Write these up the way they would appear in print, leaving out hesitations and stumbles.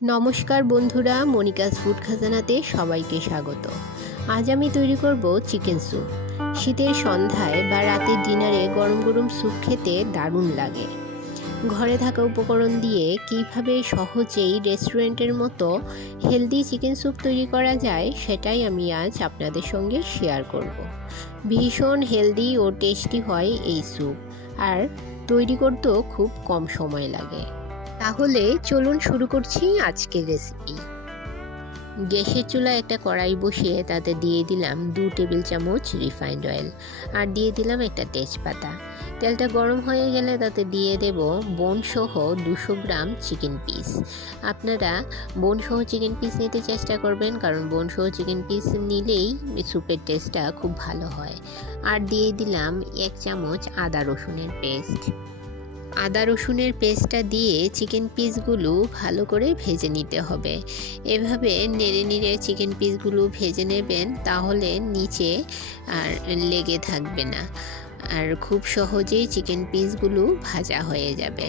নমস্কার বন্ধুরা, Monica's food খাজানাতে সবাইকে স্বাগত। আজ আমি তৈরি করব চিকেন স্যুপ। শীতের সন্ধ্যায় বা রাতের ডিনারে গরম গরম স্যুপ খেতে দারুণ লাগে। ঘরে থাকা উপকরণ দিয়ে কিভাবে সহজেই রেস্টুরেন্টের মতো হেলদি চিকেন স্যুপ তৈরি করা যায় সেটাই আমি আজ আপনাদের সঙ্গে শেয়ার করব। ভীষণ হেলদি ও টেস্টি হয় এই স্যুপ, আর তৈরি করতেও খুব কম সময় লাগে। তাহলে চলুন শুরু করছি আজকের রেসিপি। গ্যাসের চুলায় একটা কড়াই বসিয়ে তাতে দিয়ে দিলাম 2 টেবিল চামচ রিফাইন্ড অয়েল, আর দিয়ে দিলাম একটা তেজপাতা। তেলটা গরম হয়ে গেলে তাতে দিয়ে দেব বোনসহ 200 গ্রাম চিকেন পিস। আপনারা বোনসহ চিকেন পিস নিতে চেষ্টা করবেন, কারণ বোনসহ চিকেন পিস নিলেই স্যুপের টেস্টটা খুব ভালো হয়। আর দিয়ে দিলাম 1 চামচ আদা রসুনের পেস্ট। আদা রসুনের পেস্টটা দিয়ে চিকেন পিসগুলো ভালো করে ভেজে নিতে হবে। এভাবে নেড়ে নেড়ে চিকেন পিসগুলো ভেজে নেবেন, তাহলে নিচে আর লেগে থাকবে না, আর খুব সহজেই চিকেন পিসগুলো ভাজা হয়ে যাবে।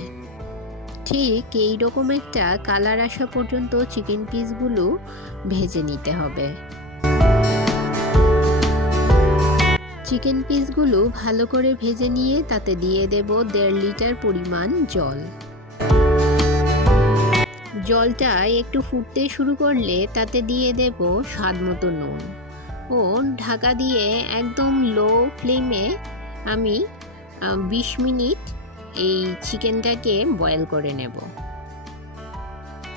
ঠিক এই রকম একটা কালার আসা পর্যন্ত চিকেন পিসগুলো ভেজে নিতে হবে। চিকেন পিসগুলো ভালো করে ভেজে নিয়ে তাতে দিয়ে দেব 1.5 লিটার পরিমাণ জল। জলটা একটু ফুটতে শুরু করলে তাতে দিয়ে দেব স্বাদ মতো নুন ও ঢাকা দিয়ে একদম লো ফ্লেমে আমি 20 মিনিট এই চিকেনটাকে বয়েল করে নেব।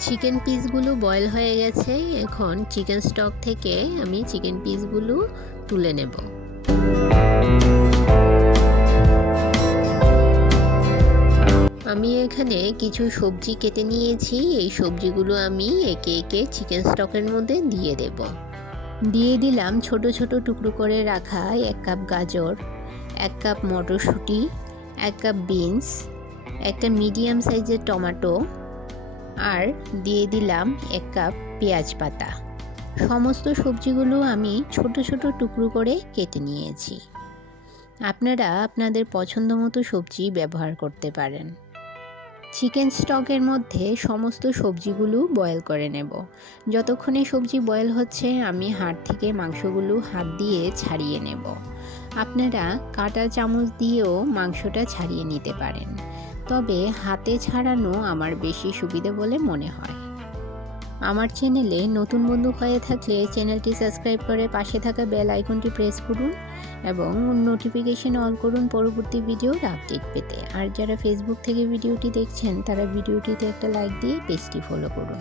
চিকেন পিসগুলো বয়েল হয়ে গেছে, এখন চিকেন স্টক থেকে আমি চিকেন পিসগুলো তুলে নেব। আমি এখানে কিছু সবজি কেটে নিয়েছি, এই সবজিগুলো আমি একে একে চিকেন স্টকের মধ্যে দিয়ে দেব। দিয়ে দিলাম ছোট ছোট টুকরো করে রাখা 1 কাপ গাজর, 1 কাপ মটরশুঁটি, 1 কাপ বিনস, একটা মিডিয়াম সাইজের টমেটো, আর দিয়ে দিলাম 1 কাপ পেঁয়াজ পাতা। সমস্ত সবজিগুলো আমি ছোট ছোট টুকরো করে কেটে নিয়েছি। আপনারা আপনাদের পছন্দ মতো সবজি ব্যবহার করতে পারেন। চিকেন স্টকের মধ্যে সমস্ত সবজিগুলো বয়েল করে নেব। যতক্ষণে সবজি বয়েল হচ্ছে আমি হাড় থেকে মাংসগুলো হাত দিয়ে ছাড়িয়ে নেব। আপনারা কাঁটা চামচ দিয়েও মাংসটা ছাড়িয়ে নিতে পারেন, তবে হাতে ছাড়ানো আমার বেশি সুবিধা বলে মনে হয়। আমার চ্যানেলে নতুন বন্ধু হয়ে থাকলে চ্যানেলটি সাবস্ক্রাইব করে পাশে থাকা বেল আইকনটি প্রেস করুন এবং নোটিফিকেশন অন করুন পরবর্তী ভিডিওর আপডেট পেতে। আর যারা ফেসবুক থেকে ভিডিওটি দেখছেন তারা ভিডিওটিতে একটা লাইক দিয়ে পেজটি ফলো করুন।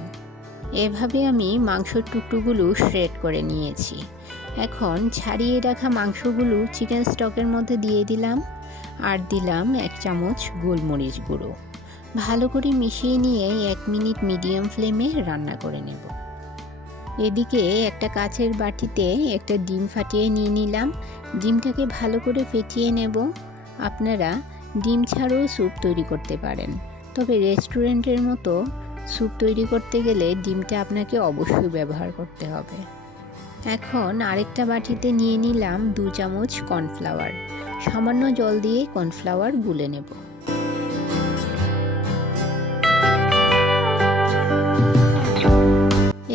এভাবে আমি মাংসের টুকরোগুলো শ্রেড করে নিয়েছি। এখন ছাড়িয়ে রাখা মাংসগুলো চিকেন স্টকের মধ্যে দিয়ে দিলাম, আর দিলাম 1 চামচ গোলমরিচ গুঁড়ো। ভালো করে মিশিয়ে নিয়ে 1 মিনিট মিডিয়াম ফ্লেমে রান্না করে নেব। এদিকে একটা কাচের বাটিতে একটা ডিম ফাটিয়ে নিয়ে নিলাম। ডিমটাকে ভালো করে ফেটিয়ে নেব। আপনারা ডিম ছাড়াও স্যুপ তৈরি করতে পারেন, তবে রেস্টুরেন্টের মতো স্যুপ তৈরি করতে গেলে ডিমটা আপনাকে অবশ্যই ব্যবহার করতে হবে। এখন আরেকটা বাটিতে নিয়ে নিলাম 2 চামচ কর্নফ্লাওয়ার। সামান্য জল দিয়ে কর্নফ্লাওয়ার গুলে নেব।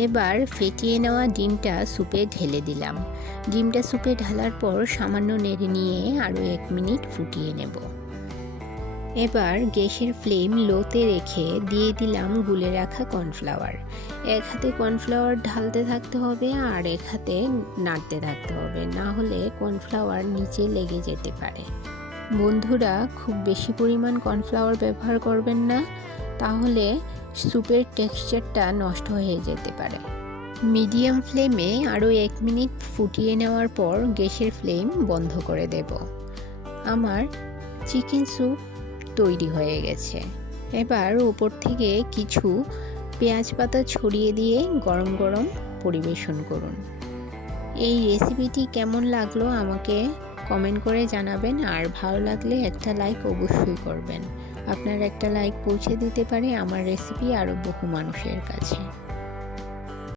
এবার ফেটিয়ে নেওয়া ডিমটা স্যুপে ঢেলে দিলাম। ডিমটা স্যুপে ঢালার পর সামান্য নেড়ে নিয়ে আরও 1 মিনিট ফুটিয়ে নেব। এবার গ্যাসের ফ্লেম লোতে রেখে দিয়ে দিলাম গুলে রাখা কর্নফ্লাওয়ার। 1 হাতে কর্নফ্লাওয়ার ঢালতে থাকতে হবে আর 1 হাতে নাড়তে থাকতে হবে, না হলে কর্নফ্লাওয়ার নিচে লেগে যেতে পারে। বন্ধুরা, খুব বেশি পরিমাণ কর্নফ্লাওয়ার ব্যবহার করবেন না, তাহলে স্যুপের টেক্সচারটা নষ্ট হয়ে যেতে পারে। মিডিয়াম ফ্লেমে আরও 1 মিনিট ফুটিয়ে নেওয়ার পর গ্যাসের ফ্লেম বন্ধ করে দেব। আমার চিকেন স্যুপ তৈরি হয়ে গেছে। এবার উপর থেকে কিছু পেঁয়াজ পাতা ছড়িয়ে দিয়ে গরম গরম পরিবেশন করুন। এই রেসিপিটি কেমন লাগলো আমাকে কমেন্ট করে জানাবেন, আর ভালো লাগলে একটা লাইক অবশ্যই করবেন। আপনার একটা লাইক পৌঁছে দিতে পারে আমার রেসিপি আরও বহু মানুষের কাছে।